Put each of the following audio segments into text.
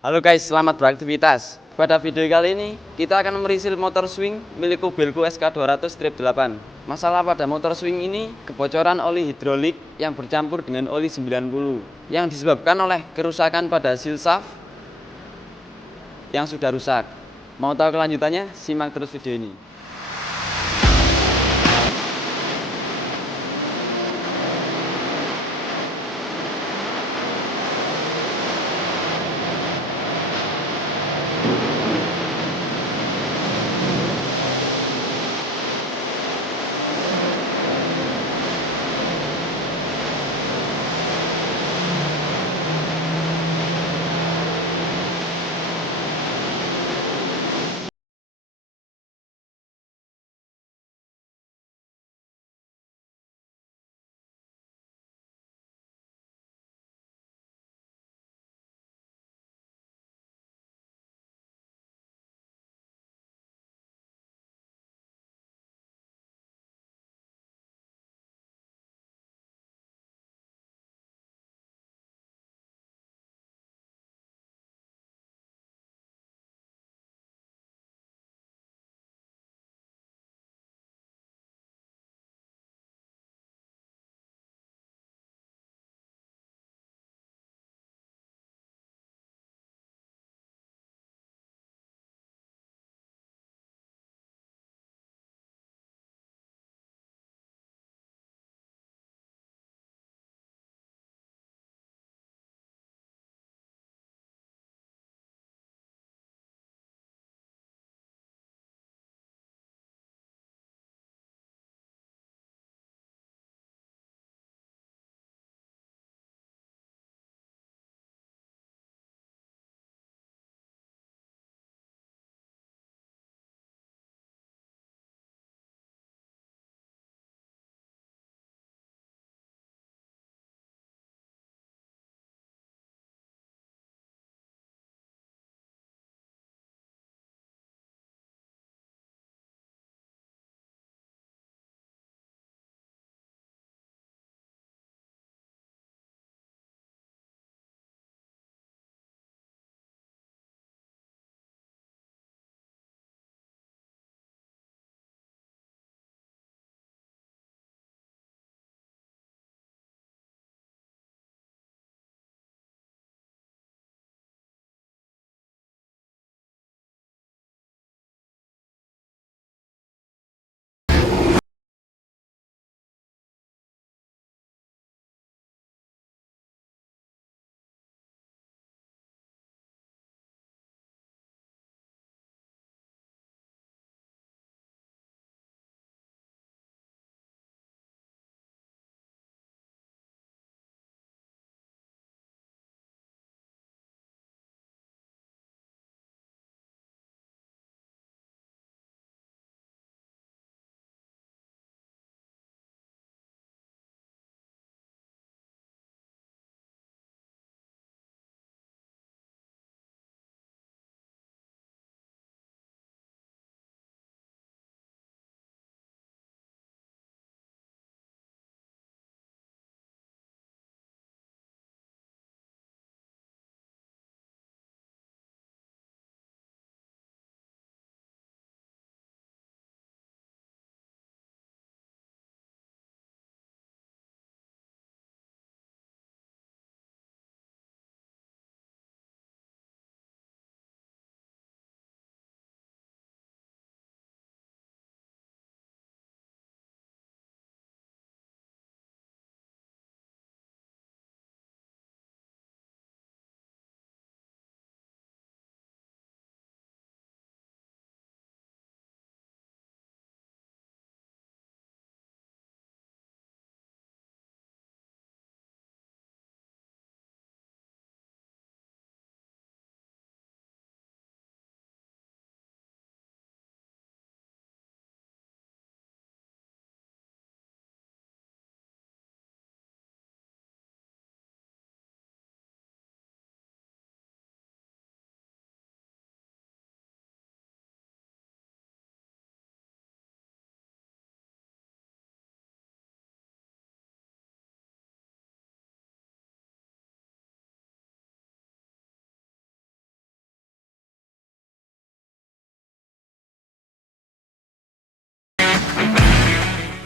Halo guys, selamat beraktivitas. Pada video kali ini, kita akan meresil motor swing milik Kubelco SK200-8. Masalah pada motor swing ini, kebocoran oli hidrolik yang bercampur dengan oli 90 yang disebabkan oleh kerusakan pada seal shaft yang sudah rusak. Mau tahu kelanjutannya? Simak terus video ini.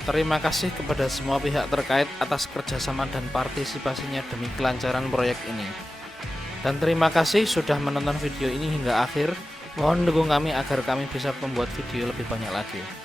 Terima kasih kepada semua pihak terkait atas kerjasama dan partisipasinya demi kelancaran proyek ini. Dan terima kasih sudah menonton video ini hingga akhir. Mohon dukung kami agar kami bisa membuat video lebih banyak lagi.